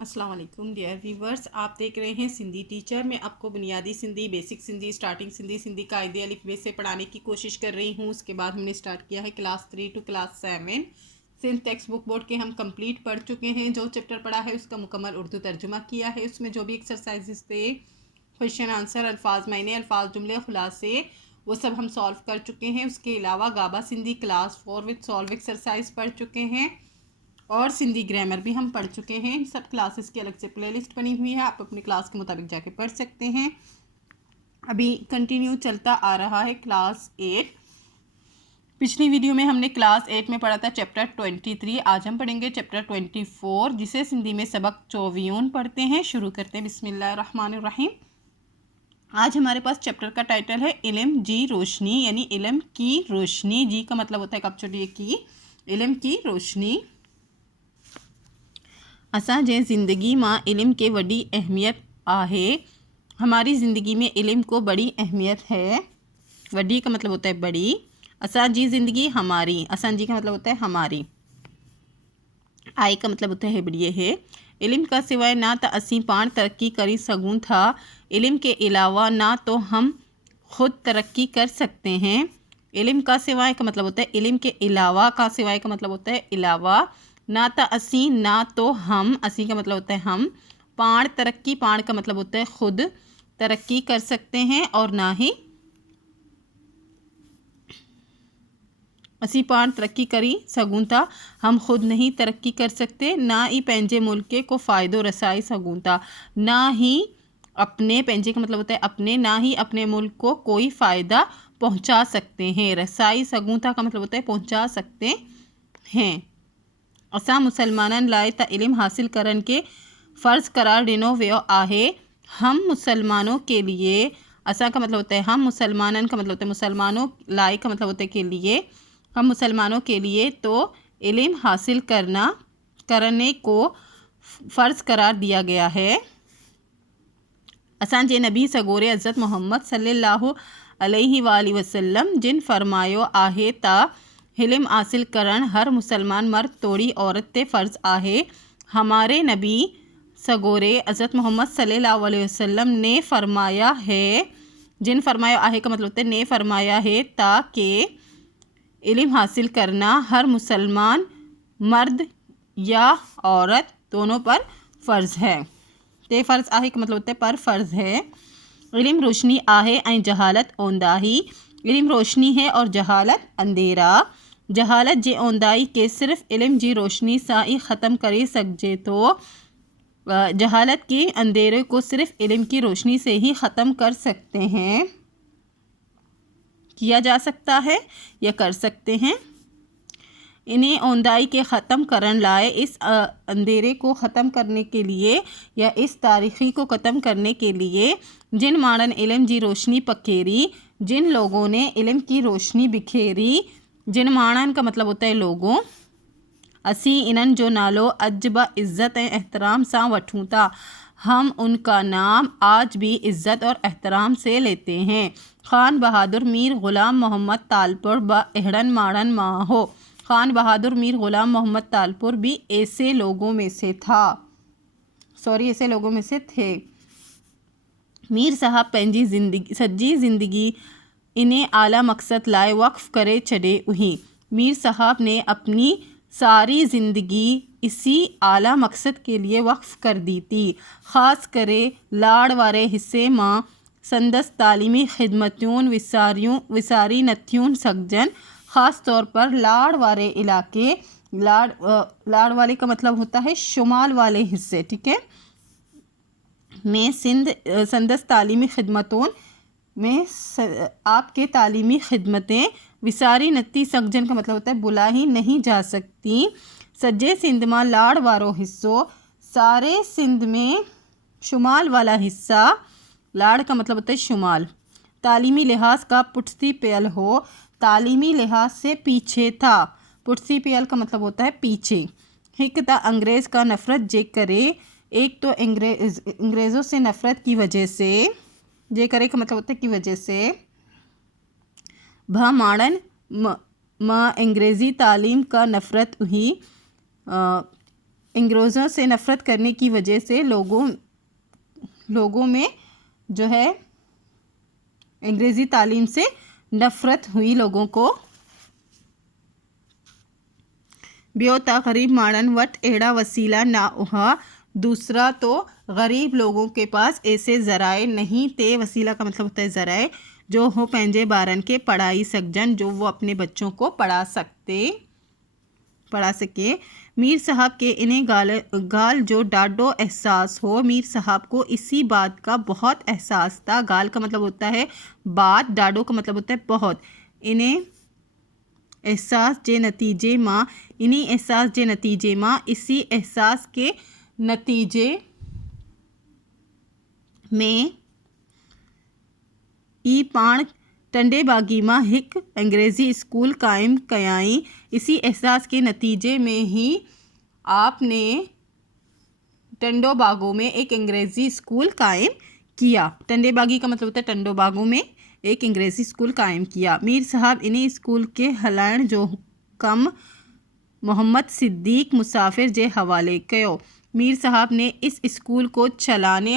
अस्सलाम वालेकुम dear viewers, आप देख रहे हैं सिंधी टीचर। मैं आपको बुनियादी सिंधी, बेसिक सिंधी, स्टार्टिंग सिंधी, सिंधी कायदे अलिफ से पढ़ाने की कोशिश कर रही हूँ। उसके बाद हमने स्टार्ट किया है class 3 to class 7। Sindh textbook board के हम कंप्लीट पढ़ चुके हैं। जो चैप्टर पढ़ा है उसका मुकम्मल उर्दू तर्जुमा किया है। उसमें जो भी एक्सरसाइजेस थे, क्वेश्चन आंसर, अल्फाज मायने, अल्फाज जुमले, खुलासे, वो सब हम सॉल्व कर चुके हैं। उसके अलावा गाबा सिंधी क्लास 4 विद सॉल्व एक्सरसाइज पढ़ चुके हैं और सिंधी ग्रामर भी हम पढ़ चुके हैं। इन सब क्लासेस की अलग से प्लेलिस्ट बनी हुई है, आप अपनी क्लास के मुताबिक जाके पढ़ सकते हैं। अभी कंटिन्यू चलता आ रहा है क्लास 8। पिछली वीडियो में हमने क्लास 8 में पढ़ा था चैप्टर 23। आज हम पढ़ेंगे चैप्टर 24, जिसे सिंधी में सबक 24 पढ़ते हैं। शुरू करते हैं। बिस्मिल्लाहिर्रहमानिर्रहीम। आज हमारे पास चैप्टर का टाइटल है इल्म जी रोशनी, यानी इल्म की रोशनी। जी का मतलब होता है कपचोटी की, इल्म की रोशनी। असांजे ज़िंदगी मां इल्म के वॾी अहमियत आहे। हमारी ज़िंदगी में इल्म को बड़ी अहमियत है। वॾी का मतलब होता है बड़ी। असांजी ज़िंदगी हमारी, असांजी का मतलब होता है हमारी। आई का मतलब होता है बड़िए है। इल्म का सिवाय ना तो असी पाण तरक्की करी सकूँ था, इल्म के अलावा ना तो हम खुद तरक्की कर सकते हैं। इल्म का सिवाय का मतलब होता है इल्म के अलावा, का सिवाय का मतलब होता है अलावा। ना तो असी ना तो हम, असी का मतलब होता है हम। पाण तरक्की, पाण का मतलब होता है खुद तरक्की कर सकते हैं, और ना ही असी पाण तरक्की करी सघूं था, हम खुद नहीं तरक्की कर सकते। ना ही पंहिंजे मुल्क को फ़ायदो रसाई सघूं था, ना ही अपने, पंहिंजे का मतलब होता है अपने, ना ही अपने मुल्क को कोई फ़ायदा पहुंचा सकते हैं। रसाई सघूं था का मतलब होता है पहुंचा सकते हैं। असां मुसलमाननि लाइ त इल्म हासिल करण के फ़र्ज़ करार ॾिनो वियो आहे। हम मुसलमानों के लिए, असां का मतलब होता है हम, मुसलमानन का मतलब होता है मुसलमानों, लाइ का मतलब होता है के लिए, हम मुसलमानों के लिए तो इल्म हासिल करने को फ़र्ज़ करार दिया गया है। असांजे नबी सगोरे हज़रत मोहम्मद सल्लल्लाहु अलैहि वसल्लम जिन फरमायो आहे ता इल्म हासिल करण हर मुसलमान मर्द तोड़ी औरत ते फ़र्ज़ आहे। हमारे नबी सगोरे हज़रत मोहम्मद सल्लल्लाहु अलैहि वसल्लम ने फरमाया है, जिन फरमाया आहे का मतलब होता है ने फरमाया है, ताकि इल्म हासिल करना हर मुसलमान मर्द या औरत दोनों पर फ़र्ज़ है। ते फ़र्ज़ आहे का मतलब होता है पर फ़र्ज़ है। इल्म रोशनी आहे ऐं जहालत ओंदाही। इल्म रोशनी है और जहालत अंधेरा। जहालत जे ओंदाही के सिर्फ़ इल्म जी रोशनी सां ही ख़त्म करे सघिजे थो। जहालत के अंधेरे को सिर्फ़ इल्म की रोशनी से ही ख़त्म कर सकते हैं, किया जा सकता है या कर सकते हैं। इन्हें औंधाई के ख़त्म करन लाए, इस अंधेरे को ख़त्म करने के लिए या इस तारीख़ी को ख़त्म करने के लिए जिन माणन इल्म जी रोशनी पखेरी, जिन लोगों ने इल्म की रोशनी बिखेरी, जिन माणन का मतलब होता है लोगों, असी इन्हनि जो नालो अज ब इज़्ज़त ऐं एहतराम सां वठूं था। हम उनका नाम आज भी इज़्ज़त और एहतराम से लेते हैं। खान बहादुर मीर ग़ुलाम मोहम्मद तालपुर ब अहिड़नि माण्हुनि मां हो। खान बहादुर मीर ग़ुलाम मोहम्मद तालपुर भी ऐसे लोगों में से था, ऐसे लोगों में से थे। मीर साहब पंहिंजी ज़िंदगी, सॼी ज़िंदगी इन्हें आला मकसद लाए वक्फ़ करे छॾे हुई। मीर साहब ने अपनी सारी ज़िंदगी इसी आला मकसद के लिए वक्फ़ कर दी थी। ख़ास करे लाड़ वारे हिस्से मां संदस तालीमी खिदमतून विसारी नथियूं सघजन। ख़ास तौर पर लाड़ वाले इलाके, लाड़ वाले का मतलब होता है शुमाल वाले हिस्से, ठीक है, में संदस तालीमी खिदमतों में आपके तालीमी खिदमतें विसारी नती सघजन का मतलब होता है बुला ही नहीं जा सकती। सज्जे सिंध में लाड़ वारो हिस्सो, सारे सिंध में शुमाल वाला हिस्सा, लाड़ का मतलब होता है शुमाल, तालीमी लिहाज का पुठसी पेल हो, तालीमी लिहाज से पीछे था। पुठसी पेल का मतलब होता है पीछे। एक था अंग्रेज़ का नफ़रत जे करे, एक तो अंग्रेज़ों से नफ़रत की वजह से, जे करे का मतलब होता है की वजह से, भ माणन मां अंग्रेज़ी तालीम का नफ़रत हुई, अंग्रेज़ों से नफ़रत करने की वजह से लोगों में जो है अंग्रेज़ी तालीम से नफ़रत हुई लोगों को। बियो ता गरीब माड़न वट एड़ा वसीला ना उहा। दूसरा तो गरीब लोगों के पास ऐसे ज़राए नहीं थे। वसीला का मतलब होता है ज़राए, जो हो पंहिंजे ॿारनि के पढ़ाई सकजन, जो वो अपने बच्चों को पढ़ा सके। मीर साहब के इन्हें गाल जो डाडो एहसास हो। मीर साहब को इसी बात का बहुत एहसास था। गाल का मतलब होता है बात, डाडो का मतलब होता है बहुत। इन्हीं एहसास जे नतीजे मां इसी एहसास के नतीजे में ई पाण टंडेबागी मां हिक अंग्रेज़ी स्कूल कायम कयाई। इसी एहसास के नतीजे में ही आपने टंडोबागो में एक अंग्रेज़ी स्कूल कायम किया। टंडेबागी का मतलब होता है टंडोबागो में एक अंग्रेज़ी स्कूल कायम किया। मीर साहब इन्हीं स्कूल के हलाइण जो कम मोहम्मद सिद्दीक मुसाफिर जे हवाले कयो। मीर साहब ने इस स्कूल को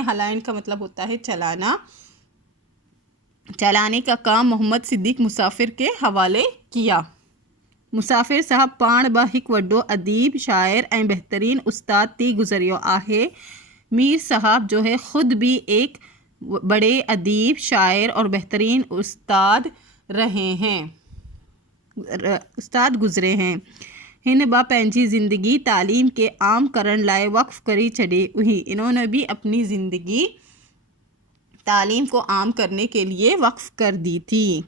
हलाइण का मतलब होता है चलाने का काम मोहम्मद सिद्दीक मुसाफिर के हवाले किया। मुसाफिर साहब पाण ब हिक वड्डो अदीब, शायर ऐं बहितरीन उस्ताद थी गुज़रियो आहे। मीर साहब जो है ख़ुद भी एक बड़े अदीब, शायर और बेहतरीन उस्ताद गुज़रे हैं। हिन बा पंहिंजी ज़िंदगी तालीम के आम करण लाइ वक़्फ़ करी छॾी हुई। इन्होंने भी अपनी ज़िंदगी तालीम को आम करने के लिए वक्फ़ कर दी थी।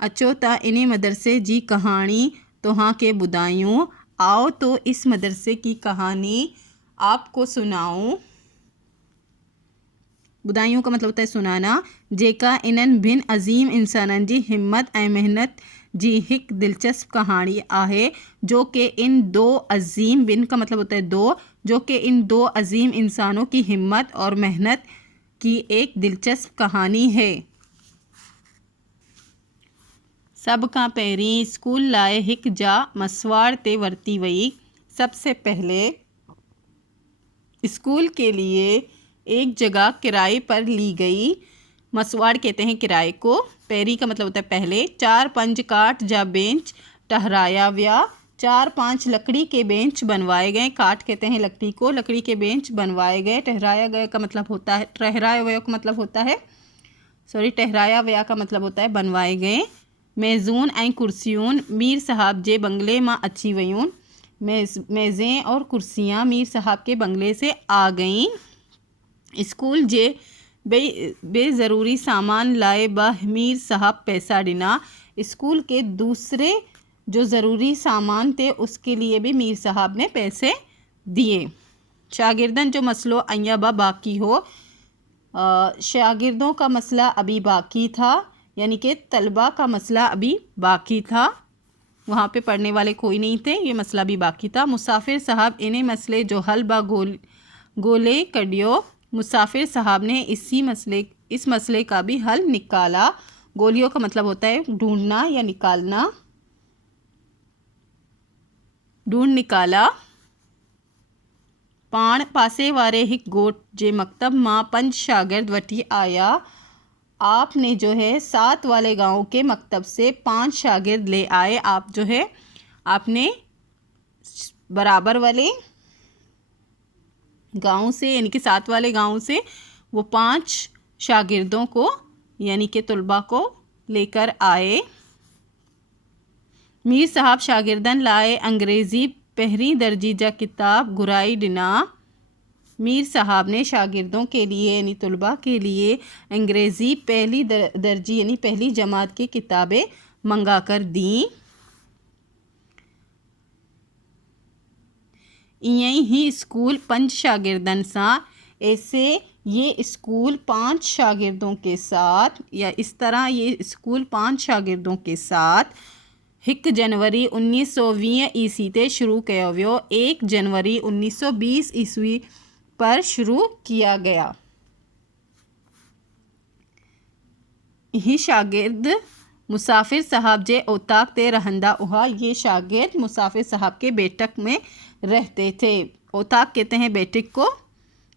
अचो ता इन्हें मदरसे जी कहानी तोहां के ॿुधायूं। आओ तो इस मदरसे की कहानी आपको सुनाऊं। ॿुधायूं का मतलब होता है सुनाना। जेका इन्हनि भिन अज़ीम इंसाननि जी हिम्मत ऐं मेहनत जी हिक दिलचस्प कहानी आहे, जो कि इन दो अज़ीम, बिन का मतलब होता है दो, जो कि इन दो अज़ीम इंसानों की हिम्मत और मेहनत की एक दिलचस्प कहानी है। सब खां पहिरीं स्कूल लाइ हिक जा मसवाड़ ते वरती वई। सबसे पहले स्कूल के लिए एक जगह किराए पर ली गई। मसवाड़ कहते हैं किराए को। पैरी का मतलब होता है पहले। 4-5 काठ जा बेंच ठहराया व्या। 4-5 लकड़ी के बेंच बनवाए गए। काठ कहते हैं लकड़ी को, लकड़ी के बेंच बनवाए गए। ठहराया व्या का मतलब होता है बनवाए गए। मेज़ून ऐं कुर्सियूं मीर साहब जे बंगले मां अची वयूं। मेज़ें और कुर्सियाँ मीर साहब के बंगले से आ गईं। स्कूल जे बेज़रूरी सामान लाए मीर साहब पैसा ॾिना। स्कूल के दूसरे जो ज़रूरी सामान थे उसके लिए भी मीर साहब ने पैसे दिए। शागिर्दन जो मसलो अय्या बाकी हो। शागिर्दों का मसला अभी बाकी था, यानी कि तलबा का मसला अभी बाकी था। वहाँ पे पढ़ने वाले कोई नहीं थे, ये मसला भी बाकी था। मुसाफिर साहब इन्हें मसले जो हल गोले कडियो। मुसाफिर साहब ने इस मसले का भी हल निकाला। गोलियों का मतलब होता है ढूंढना या निकालना। ढूंढ निकाला। पाण पासे वारे हिक गोट जे मकतब मां 5 शागिर्द वठी आया। आपने जो है 7 वाले गांव के मकतब से 5 शागिर्द ले आए। आप जो है आपने बराबर वाले गांव से, यानी कि 7 वाले गांव से वो 5 शागिर्दों को, यानी कि तुलबा को लेकर आए। मीर साहब शागिर्दन लाए अंग्रेज़ी पहिरीं दर्जी जा किताब घुराई ॾिना। मीर साहब ने शागिर्दों के लिए, यानी तुलबा के लिए अंग्रेज़ी पहली दर्जी यानी पहली जमात की किताबें मंगा कर दी। ईअं ही स्कूल 5 शागिर्दन सां, ऐसे ये स्कूल 5 शागिर्दों के साथ, या इस तरह ये स्कूल 5 शागिर्दों के साथ 1 जनवरी 1920 ईस्वी ते शुरू किया वियो। 1 जनवरी 1920 ईस्वी पर शुरू किया गया। ही शागिर्द मुसाफिर साहब जे ओताक ते रहंदा हुआ। ये शागिर्द मुसाफिर साहब के बैठक में रहते थे। ओताक कहते हैं बैठक को।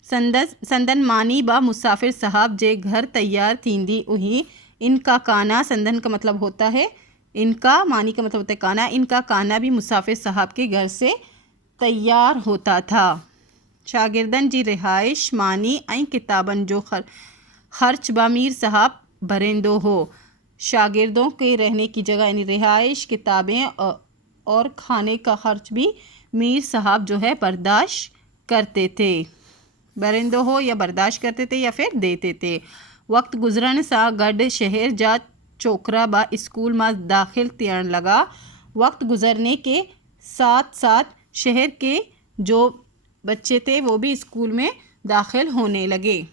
संदन मानी बा मुसाफिर साहब जे घर तैयार थींदी उही। इनका काना, संदन का मतलब होता है इनका, मानी का मतलब होता है काना। इनका काना भी मुसाफिर साहब के घर से तैयार होता था। शागिर्दन जी रिहाइश मानी ऐं किताबन जो खर्च बा मीर साहब भरेंदो हो। शागिर्दों के रहने की जगह यानी रिहाइश, किताबें और खाने का खर्च भी मीर साहब जो है बर्दाश्त करते थे। भरेंदो हो या बर्दाश्त करते थे या फिर देते थे। वक्त गुजरन सा गढ़ शहर जा चोकरा बा स्कूल में दाखिल थियण लगा। वक्त गुजरने के साथ साथ शहर के जो बच्चे थे वो भी स्कूल में दाखिल होने लगे।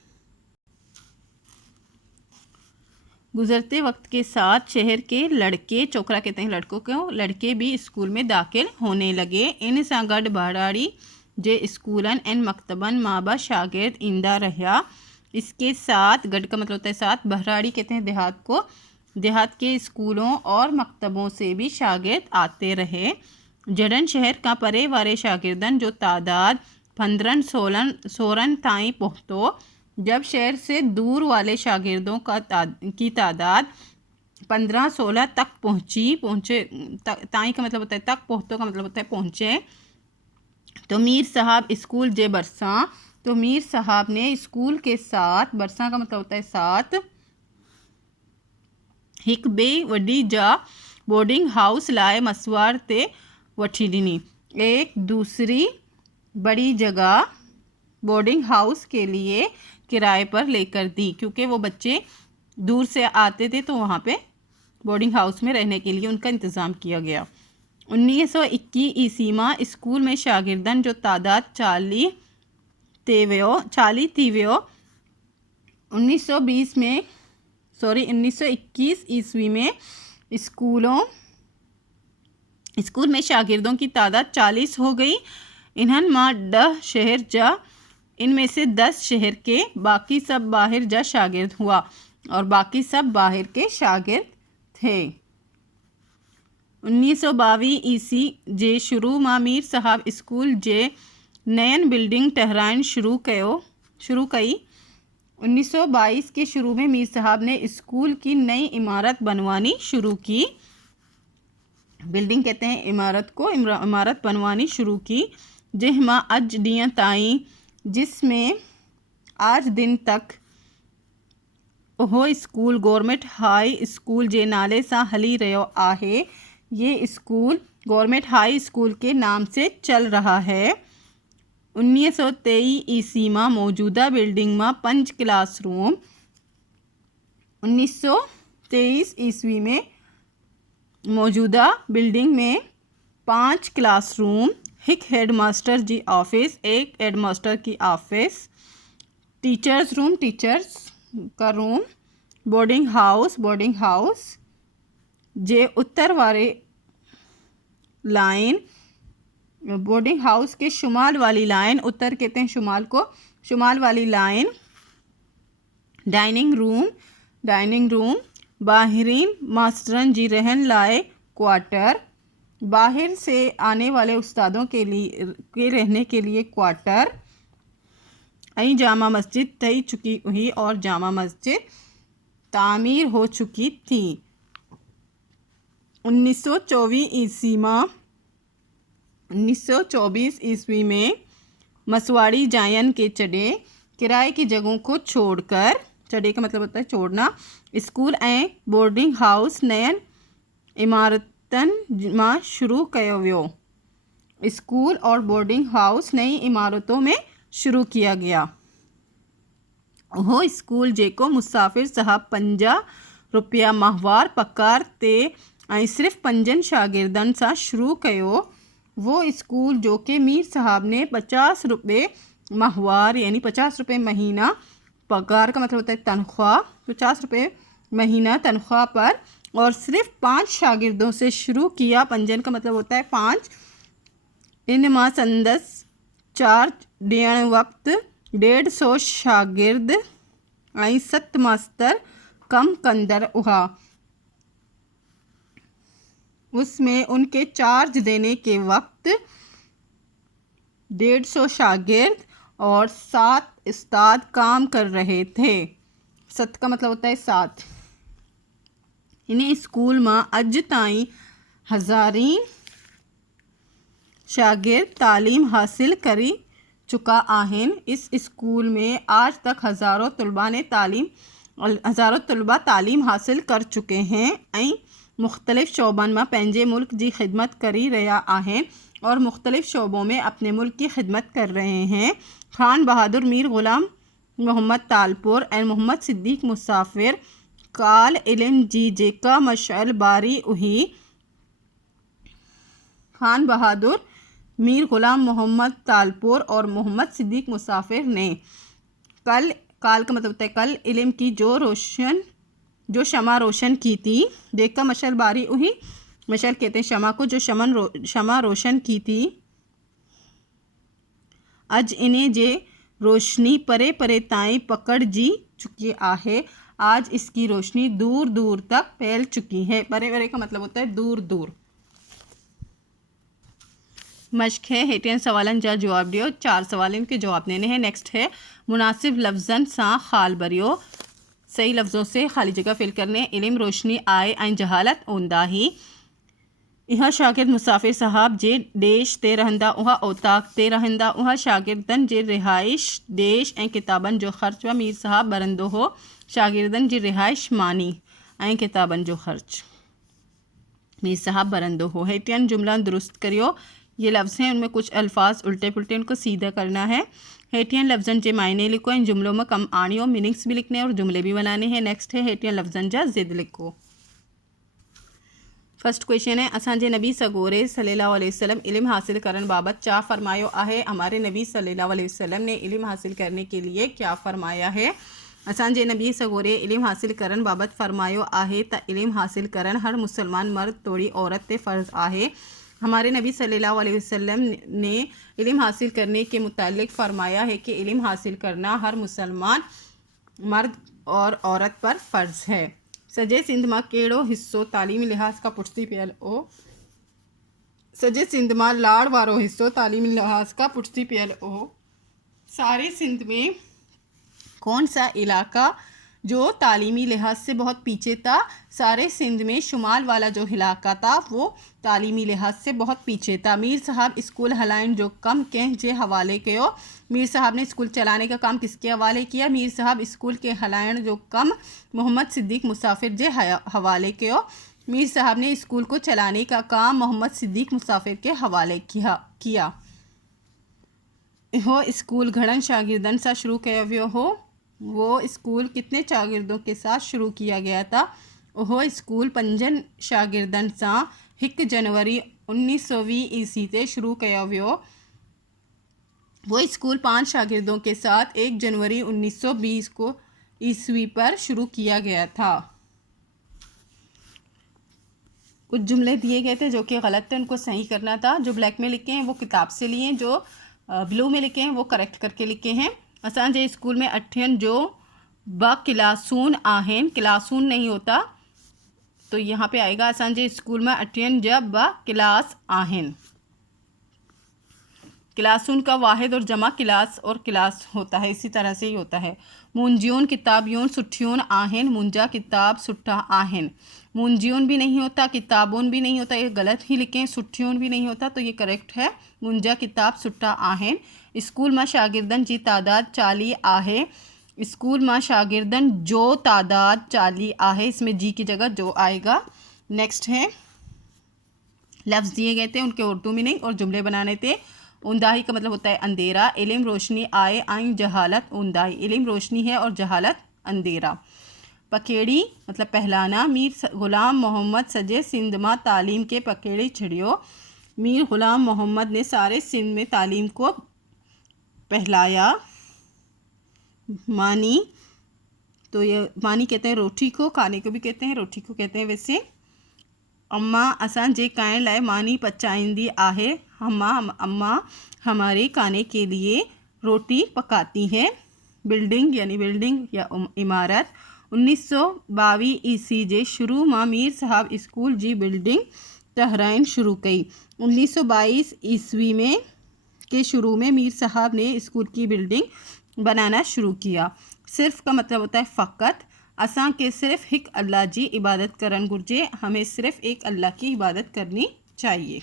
गुजरते वक्त के साथ शहर के लड़के, चोकरा कहते हैं लड़कों को, लड़के भी स्कूल में दाखिल होने लगे। इन सागढ़ बहराड़ी जे स्कूलन एंड मकतबन माबा शागिर्द इंदा रहा। इसके साथ, गढ़ का मतलब होता है साथ, बहराड़ी कहते हैं देहात को, देहात के स्कूलों और मकतबों से भी शागिर्द आते रहे। जड़न शहर का परे वाले शागिर्दन जो तादाद 15-16 ताईं पहुँचो। जब शहर से दूर वाले शागिर्दों की तादाद 15-16 तक पहुँचे ताई का मतलब होता है तक, पहुँचो का मतलब होता है पहुँचे, तो मीर साहब स्कूल जे बरसा, तो मीर साहब ने स्कूल के साथ, बरसा का मतलब होता है साथ, हिक बे वडी जा बोर्डिंग हाउस लाए मसवार ते वठी ॾिनी। एक दूसरी बड़ी जगह बोर्डिंग हाउस के लिए किराए पर लेकर दी, क्योंकि वो बच्चे दूर से आते थे तो वहाँ पे बोर्डिंग हाउस में रहने के लिए उनका इंतज़ाम किया गया। 1921 ईस्वी में स्कूल में शागिर्दन जो तादाद 40 थी वियो। 1921 ईस्वी में स्कूल में शागिर्दों की तादाद 40 हो गई। इन्हन माँ 10 शहर जा, इनमें से 10 शहर के, बाकी सब बाहर जा शागिर्द हुआ, और बाकी सब बाहर के शागिर्द थे। 1922 ईस्वी जे शुरू में मीर साहब स्कूल जे नयन बिल्डिंग ठहराइण शुरू कई। 1922 के शुरू में मीर साहब ने स्कूल की नई इमारत बनवानी शुरू की। बिल्डिंग कहते हैं इमारत को, इमारत बनवानी शुरू की। जिसमें अज दियाँ ताई, जिसमें आज दिन तक वो स्कूल गवर्नमेंट हाई स्कूल जे नाले सां हली रहियो आहे। ये स्कूल गवर्नमेंट हाई स्कूल के नाम से चल रहा है। 1923 ईस्वी में मौजूदा बिल्डिंग में 5 क्लासरूम। 1923 ईस्वी में मौजूदा बिल्डिंग में 5 क्लासरूम, एक हेडमास्टर जी ऑफिस, एक हेडमास्टर की ऑफिस, टीचर्स रूम, टीचर्स का रूम, बोर्डिंग हाउस जे उत्तर वाले लाइन, बोर्डिंग हाउस के शुमाल वाली लाइन, उत्तर कहते हैं शुमाल को, शुमाल वाली लाइन, डाइनिंग रूम, बाहरीन मास्टरन जी रहन लाए क्वार्टर, बाहर से आने वाले उस्तादों के रहने के लिए क्वार्टर। ऐं जामा मस्जिद तई चुकी हुई, और जामा मस्जिद तामीर हो चुकी थी। 1924 ईस्वी में मसवाड़ी जायन के चढ़े किराए की जगहों को छोड़कर, चढ़े का मतलब होता है छोड़ना, स्कूल ऐं बोर्डिंग हाउस नयन इमारतन में शुरू कयो वियो। स्कूल और बोर्डिंग हाउस नई इमारतों में शुरू किया गया। वो स्कूल जेको मुसाफिर साहब 50 रुपया माहवार पकार ते ऐं सिर्फ़ 5 शागिर्दन सां शुरू कयो। वो स्कूल जो कि मीर साहब ने 50 रुपये माहवार यानी 50 रुपये महीना, पगार का मतलब होता है तनख्वाह, 50 रुपये महीना तनख्वाह पर, और सिर्फ 5 शागिर्दों से शुरू किया। 5 का मतलब होता है 5। इन मां संदस चार्ज ॾियण वक्त 150 शागिर्द ऐं 7 मास्तर कम कंदड़ हुआ। उसमें उनके चार्ज देने के वक्त 150 शागिर्द और 7 उस्ताद काम कर रहे थे। 7 का मतलब होता है 7। इन्हें स्कूल में अज ताईं हज़ारी शागिर्द तालीम हासिल करी चुका आहिन। इस स्कूल में आज तक हज़ारों तलबा तालीम हासिल कर चुके हैं ऐं मुख्तलिफ़ शोबन में पंहिंजे मुल्क की खिदमत करी रहा आहिन और मुख्तलिफ़ शोबों में अपने मुल्क की खिदमत कर रहे हैं। खान बहादुर, मीर ग़ुलाम मोहम्मद तालपुर ऐं मोहम्मद सिद्दीक़ मुसाफिर काल इल्म जी जेका मशअल बारी उही। खान बहादुर, मीर ग़ुलाम मोहम्मद तालपुर और मोहम्मद सिद्दीक़ मुसाफिर ने काल का मतलब होता है कल, इल्म की जो शमा रोशन की थी। देखा मशअल बारी उही, मशअल कहते हैं शमा को, जो शमा रोशन की थी। अज इन्हें जे रोशनी परे परे ताईं पकड़ जी चुकी आहे। आज इसकी रोशनी दूर दूर तक फैल चुकी है। परे परे का मतलब होता है दूर दूर। मश्क है हेठियन सवालन जा जवाब दियो। 4 सवालन के जवाब देने हैं। नेक्स्ट है मुनासिब लफ्ज़न सा खाल भरियो। सही लफ्ज़ों से खाली जगह फिल करने। इल्म रोशनी आए ऐं जहालत ओंदा ही। इहा शागिर्द मुसाफिर साहब जे देश ते रहंदा उहा ओताक ते रहंदा। उहा शागिर्दन जे रिहाइश देश ऐं किताबन जो ख़र्च व मीर साहब बरंदो हो। शागिर्दन जी रिहाइश मानी ऐं किताबन जो ख़र्च मीर साहब बरंदो हो। हेठियन जुमला दुरुस्त करियो। ये लफ्ज़ हैं, उनमें कुछ अल्फाज उल्टे पुल्टे, उनको सीधा करना है। हेठियन लफ्ज़न जे मायने लिखो। इन जुमलों में कम आणियो, मीनिंग्स भी लिखने और जुमले भी बनाने हैं। नेक्स्ट है हेठियन लफ्ज़न जा ज़िद लिखो। फर्स्ट क्वेश्चन है असांजे नबी सगोरे सल्लल्लाहु अलैहि वसल्लम इल्म हासिल करण बाबत क्या फरमायो आहे। हमारे नबी सल्लल्लाहु अलैहि वसल्लम ने इल्म हासिल करने के लिए क्या फरमाया है। असांजे नबी सगोरे इल्म हासिल करण बाबत फरमायो आहे त इल्म हासिल करण हर मुसलमान मर्द तोड़ी औरत ते फ़र्ज़ आहे। हमारे नबी सल्लल्लाहु अलैहि वसल्लम ने इल्म हासिल करने के मुतालिक फ़रमाया है कि इल्म हासिल करना हर मुसलमान मर्द और औरत पर फ़र्ज़ है। सजे सिंध में कहिड़ो हिस्सो तालीमी लिहाज़ का पुठिती पियल ओ। सजे सिंध में लाड़ वारो हिस्सो तालीमी लिहाज़ का पुठिती पियल ओ। सारे सिंध में कौन सा इलाका जो तालीमी लिहाज से बहुत पीछे था। सारे सिंध में शुमाल वाला जो इलाका था वो तालीमी लिहाज से बहुत पीछे था। मीर साहब स्कूल हलाइन जो कम कंहिं जे हवाले कयो। मीर साहब ने स्कूल चलाने का काम किसके हवाले किया। मीर साहब स्कूल के हलाइन जो कम मोहम्मद सिद्दीक़ मुसाफिर जे हवाले कयो। मीर साहब ने स्कूल को चलाने का काम मोहम्मद सिद्दीक़ मुसाफिर के हवाले किया। हो स्कूल घणनि शागिर्दनि सां शुरू कयो वियो हो। वो स्कूल कितने शागिर्दों के साथ शुरू किया गया था। वो स्कूल 5 शागिर्दनि सां 1 जनवरी 1920 ईस्वी से शुरू किया वियो। वो स्कूल 5 शागिर्दों के साथ 1 जनवरी 1920 को ईस्वी पर शुरू किया गया था। कुछ जुमले दिए गए थे जो कि गलत थे, उनको सही करना था। जो ब्लैक में लिखे हैं वो किताब से लिए, जो ब्लू में लिखे हैं वो करेक्ट करके लिखे हैं। असांजे स्कूल में 8 जो ब क्लासून आहिन। क्लासून नहीं होता तो यहाँ पे आएगा असांजे स्कूल में 8 जब ब क्लास आहिन। क्लासून का वाहिद और जमा क्लास और क्लास होता है, इसी तरह से ही होता है। मुंजियून किताबियून सुठियून आहिन। मुंजा किताब सुट्ठा आहिन। मुंजियून भी नहीं होता, किताबून भी नहीं होता, ये गलत ही लिखें। सुठियून भी नहीं होता तो ये करेक्ट है। मुंजा किताब सुट्ठा आहिन। स्कूल में शागिर्दन जी तादाद 40 आहे। स्कूल में शागिर्दन जो तादाद 40 आहे, इसमें जी की जगह जो आएगा। नेक्स्ट है लफ्ज़ दिए गए थे, उनके उर्दू मीनिंग और जुमले बनाने थे। ऊंदाही का मतलब होता है अंधेरा। इल्म रोशनी आए आइन जहालत ऊंदाही। इल्म रोशनी है और जहालत अंधेरा। पकेड़ी मतलब पहलाना। मीर ग़ुलाम मोहम्मद सजे सिंध में तालीम के पकेड़ी छिड़ियो। मीर ग़ुलाम मोहम्मद ने सारे सिंध में तालीम को पहलाया। मानी तो ये मानी कहते हैं रोटी को, खाने को भी कहते हैं, रोटी को कहते हैं वैसे। अम्मा असांजे खाइण लाइ मानी पचाईंदी आहे। अम्मा हमारे खाने के लिए रोटी पकाती है। बिल्डिंग यानी बिल्डिंग या इमारत। 1922 ईस्वी जे शुरू में मीर साहब स्कूल जी बिल्डिंग ठहराइण शुरू कई। 1922 ईस्वी में के शुरू में मीर साहब ने स्कूल की बिल्डिंग बनाना शुरू किया। सिर्फ का मतलब होता है फ़कत। असां के सिर्फ हिक अल्लाह जी इबादत करन घुर्जे, हमें सिर्फ एक अल्लाह की इबादत करनी चाहिए।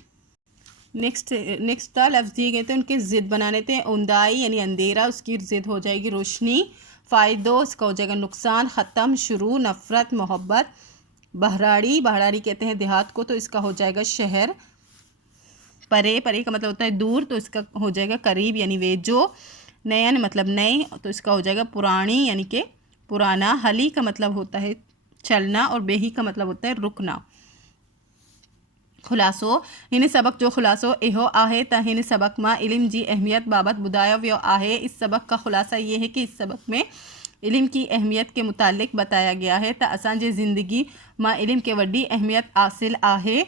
नेक्स्ट लफ्ज़ दिए गए थे, उनके ज़िद बनाने थे। उंदाई यानी अंधेरा, उसकी ज़िद हो जाएगी रोशनी। फ़ायदो, इसका हो जाएगा नुकसान। ख़त्म, शुरू। नफ़रत, मोहब्बत। बहराड़ी, बहराड़ी कहते हैं देहात को, तो इसका हो जाएगा शहर। परे, परे का मतलब होता है दूर, तो इसका हो जाएगा करीब यानी वेजो। नयन मतलब नए, तो इसका हो जाएगा पुरानी यानी कि पुराना। हली का मतलब होता है चलना और बेही का मतलब होता है रुकना। खुलासो, हिन सबक जो खुलासो एहो आहे त हिन सबक मां इल्म जी अहमियत बाबत बुधायो वियो आहे। इस सबक का खुलासा ये है कि इस सबक में इल्म की अहमियत के मुतालिक बताया गया है त असांजे ज़िंदगी मां इल्म के वड्डी अहमियत हासिल आहे।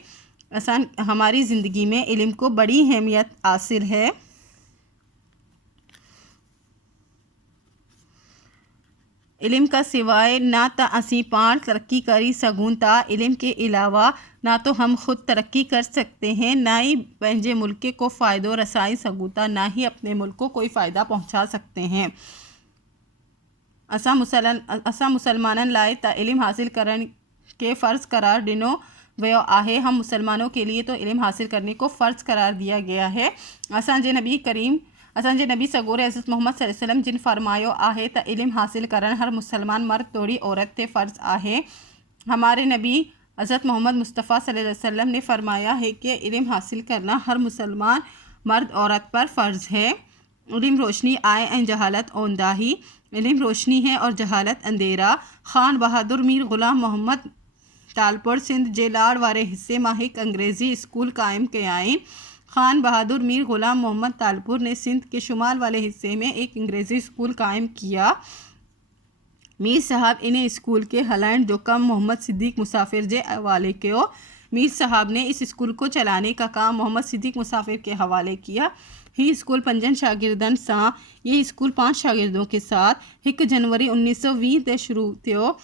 हमारी ज़िंदगी में इल्म को बड़ी अहमियत हासिल है। इल्म का सिवाय ना तो असी पाण तरक्की करी सघूं था, इल्म के अलावा ना तो हम खुद तरक्की कर सकते हैं, ना ही पंहिंजे मुल्क को फ़ायदो रसाई सघूं था, ना ही अपने मुल्क को कोई फ़ायदा पहुंचा सकते हैं। असां मुसलमानन लाए त इल्म हासिल करण के फ़र्ज़ करार ॾिनो वियो आहे। हम मुसलमानों के लिए तो इल्म हासिल करने को फ़र्ज़ करार दिया गया है। असांजे नबी सगोरे हज़रत मोहम्मद सल्लल्लाहु अलैहि वसल्लम जिन फरमायो आहे त इल्म हासिल करण हर मुसलमान मर्द तोड़ी औरत ते फ़र्ज़ आहे। हमारे नबी हज़रत मोहम्मद मुस्तफ़ा सल्लल्लाहु अलैहि वसल्लम ने फरमाया है कि इल्म हासिल करना हर मुसलमान मर्द औरत पर फ़र्ज़ है। इल्म रोशनी आए ऐं जहालत ओंदाही, इल्म रोशनी है और जहालत अंधेरा। ख़ान बहादुर मीर ग़ुलाम मोहम्मद तालपुर सिंध जे लाड़ वारे हिस्से मां हिकु अंग्रेज़ी स्कूल कायम कयाई। ख़ान बहादुर मीर ग़ुलाम मोहम्मद तालपुर ने सिंध के शुमाल वाले हिस्से में एक अंग्रेज़ी स्कूल कायम किया। मीर साहब इन्हें स्कूल के हलाइण जो कम मोहम्मद सिद्दीक़ मुसाफिर जे हवाले कियो। मीर साहब ने इस स्कूल को चलाने का काम मोहम्मद सिद्दीक़ मुसाफिर के हवाले किया। ही स्कूल 5 शागिर्दनि सां, ये स्कूल 5 शागिर्दों के साथ 1 जनवरी 1920 ते शुरू थियो।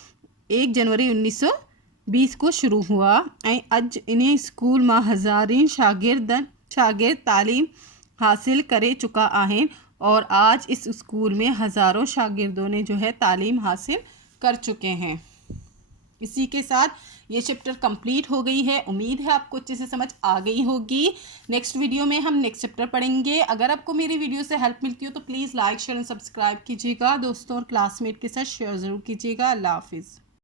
1 जनवरी 1920 को शुरू हुआ ऐं अज इन स्कूल मां हज़ारीं शागिर्द तालीम हासिल करे चुका आहिनि और आज इस स्कूल में हज़ारों शागिर्दों ने जो है तालीम हासिल कर चुके हैं। इसी के साथ ये चैप्टर कंप्लीट हो गई है। उम्मीद है आपको अच्छे से समझ आ गई होगी। नेक्स्ट वीडियो में हम नेक्स्ट चैप्टर पढ़ेंगे। अगर आपको मेरी वीडियो से हेल्प मिलती हो तो please like share and subscribe कीजिएगा। दोस्तों और क्लासमेट के साथ शेयर ज़रूर कीजिएगा। अल्लाह हाफिज़।